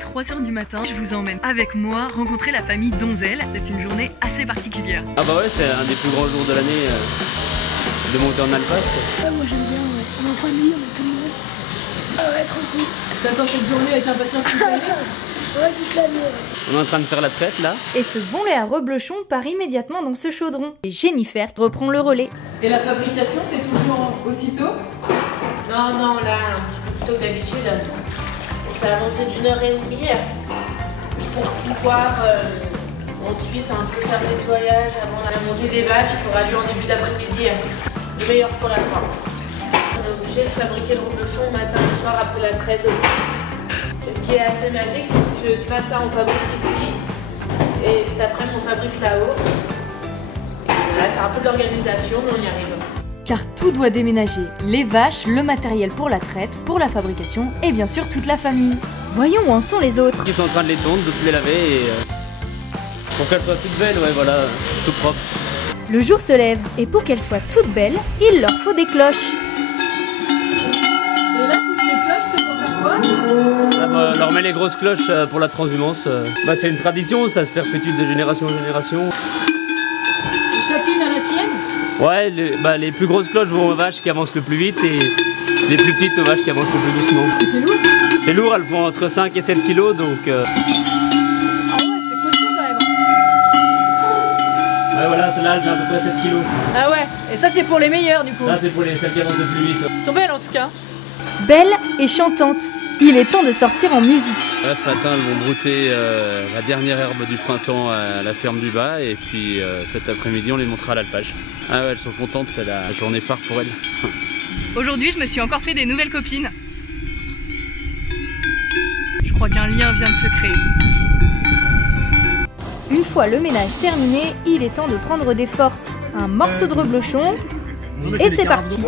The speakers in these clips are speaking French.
3 h du matin, je vous emmène avec moi rencontrer la famille Donzel. C'est une journée assez particulière. Ah bah ouais, c'est un des plus grands jours de l'année de monter en alpage. Ouais, moi j'aime bien, ouais. On est en famille, on est tout le monde. Ah ouais, trop cool. T'attends cette journée avec impatience toute l'année? Ouais, toute l'année. Ouais. On est en train de faire la traite là. Et ce bon lait à reblochon part immédiatement dans ce chaudron. Et Jennifer reprend le relais. Et la fabrication, c'est toujours aussitôt? Non, là, un petit peu plus tôt que d'habitude. On s'est annoncé d'1h30 pour pouvoir ensuite un peu faire le nettoyage avant la montée des vaches qui aura lieu en début d'après-midi. Le meilleur pour la fin. On est obligé de fabriquer le reblochon matin et soir après la traite aussi. Et ce qui est assez magique, c'est que ce matin on fabrique ici et cet après-midi on fabrique là-haut. Voilà, c'est un peu de l'organisation, mais on y arrive. Car tout doit déménager. Les vaches, le matériel pour la traite, pour la fabrication et bien sûr toute la famille. Voyons où en sont les autres. Ils sont en train de les tondre, de les laver et pour qu'elles soient toutes belles, ouais voilà, tout propre. Le jour se lève et pour qu'elles soient toutes belles, il leur faut des cloches. Et là, toutes ces cloches, c'est pour faire quoi? Ah bah, on leur met les grosses cloches pour la transhumance. Bah, c'est une tradition, ça se perpétue de génération en génération. Et chacune a la sienne? Ouais, les plus grosses cloches vont aux vaches qui avancent le plus vite et les plus petites aux vaches qui avancent le plus doucement. C'est lourd? C'est lourd, elles font entre 5 et 7 kilos donc... Ah ouais, c'est costaud quand même. Ouais voilà, celle-là elle fait à peu près 7 kilos. Ah ouais, et ça c'est pour les meilleurs du coup. Ça c'est pour celles qui avancent le plus vite. Ils sont belles en tout cas. Belle et chantante. Il est temps de sortir en musique. Là ce matin elles vont brouter la dernière herbe du printemps à la ferme du bas et puis cet après-midi on les montrera à l'alpage. Ah ouais, elles sont contentes, c'est la journée phare pour elles. Aujourd'hui, je me suis encore fait des nouvelles copines. Je crois qu'un lien vient de se créer. Une fois le ménage terminé, il est temps de prendre des forces. Un morceau de reblochon et c'est parti.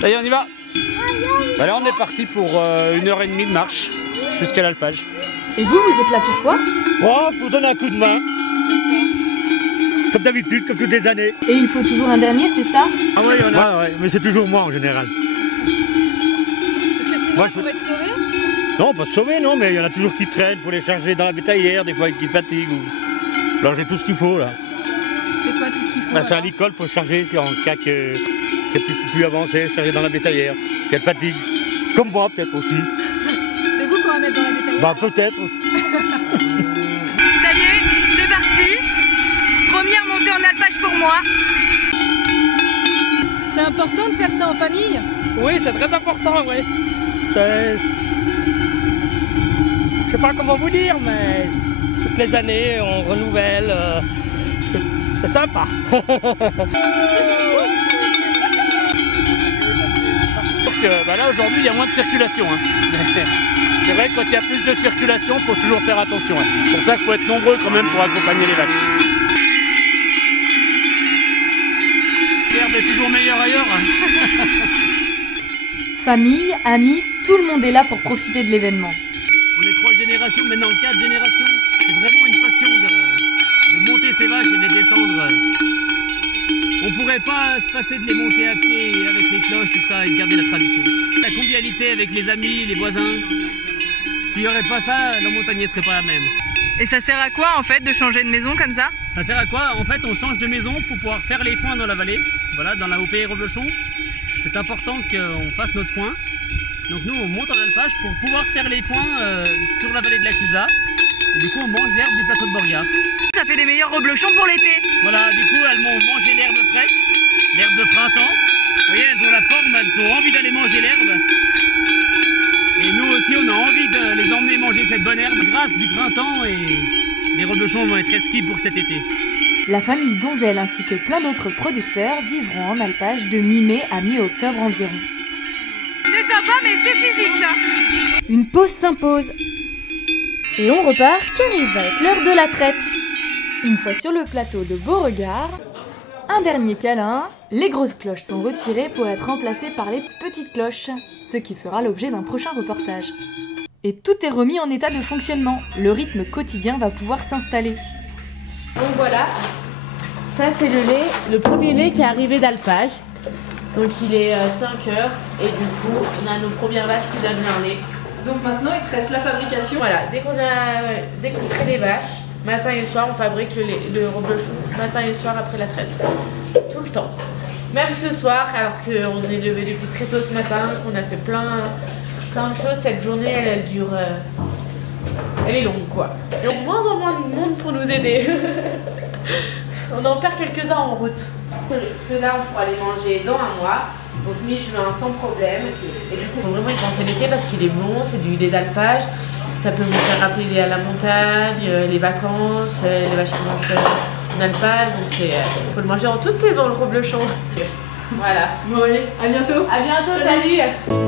Ça y est, on y va. Bah là on est parti pour 1h30 de marche jusqu'à l'alpage. Et vous êtes là pour quoi? Oh, pour donner un coup de main. Comme d'habitude, comme toutes les années. Et il faut toujours un dernier, c'est ça? Ah ouais, il y en a. Ouais, mais c'est toujours moi en général. Parce que sinon Moi, on pourrait se sauver. Non, pas se sauver, non, mais il y en a toujours qui traînent, faut les charger dans la bétaillère, des fois qui fatiguent. Ou... Alors j'ai tout ce qu'il faut là. C'est quoi tout ce qu'il faut? Bah, c'est un licol pour charger si en cas qu'elle plus avancé, charger dans la bétaillère. Si elle fatigue. Comme moi peut-être aussi. C'est vous qu'on va mettre dans la bétaillère? Bah peut-être. Ça y est, c'est parti. Première montée en alpage pour moi. C'est important de faire ça en famille? Oui, c'est très important, oui. Je sais pas comment vous dire, mais toutes les années, on renouvelle. C'est sympa. Bah là aujourd'hui il y a moins de circulation. Hein. C'est vrai que quand il y a plus de circulation, il faut toujours faire attention. Hein. C'est pour ça qu'il faut être nombreux quand même pour accompagner les vaches. L'herbe est toujours meilleure ailleurs. Famille, amis, tout le monde est là pour profiter de l'événement. On est 3 générations, maintenant 4 générations. C'est vraiment une passion de monter ces vaches et de les descendre. On pourrait pas se passer de les monter à pied avec les cloches, tout ça, et de garder la tradition. La convivialité avec les amis, les voisins. S'il n'y aurait pas ça, la montagne ne serait pas la même. Et ça sert à quoi en fait de changer de maison comme ça? Ça sert à quoi? En fait, on change de maison pour pouvoir faire les foins dans la vallée. Voilà, dans la OP Reblochon. C'est important qu'on fasse notre foin. Donc nous, on monte en alpage pour pouvoir faire les foins sur la vallée de la Clusaz. Et du coup, on mange l'herbe du plateau de Borgard. Ça fait des meilleurs reblochons pour l'été. Voilà, du coup, elles vont manger l'herbe fraîche, l'herbe de printemps. Vous voyez, elles ont la forme, elles ont envie d'aller manger l'herbe. Et nous aussi, on a envie de les emmener manger cette bonne herbe grâce du printemps et les reblochons vont être exquis pour cet été. La famille Donzel ainsi que plein d'autres producteurs vivront en alpage de mi-mai à mi-octobre environ. C'est sympa mais c'est physique. Hein. Une pause s'impose. Et on repart car il va être l'heure de la traite. Une fois sur le plateau de Beauregard, un dernier câlin, les grosses cloches sont retirées pour être remplacées par les petites cloches, ce qui fera l'objet d'un prochain reportage. Et tout est remis en état de fonctionnement, le rythme quotidien va pouvoir s'installer. Donc voilà, ça c'est le lait, le premier lait qui est arrivé d'alpage. Donc il est 5 h et du coup on a nos premières vaches qui donnent leur lait. Donc maintenant, il te reste la fabrication. Voilà, dès qu'on traite les vaches, matin et soir, on fabrique le reblochon, matin et soir après la traite. Tout le temps. Même ce soir, alors qu'on est levé depuis très tôt ce matin, qu'on a fait plein de choses, cette journée, elle dure... elle est longue, quoi. Il y a de moins en moins de monde pour nous aider. On en perd quelques-uns en route. Ceux-là, on pourra les manger dans un mois. Donc mi-juin sans problème. Et du coup, il faut vraiment y penser l'été parce qu'il est bon, c'est du lait d'alpage. Ça peut vous faire rappeler à la montagne, les vacances, les vaches qui mangent en alpage. Donc il faut le manger en toute saison, le reblochon. Voilà. Bon allez, à bientôt. À bientôt, salut.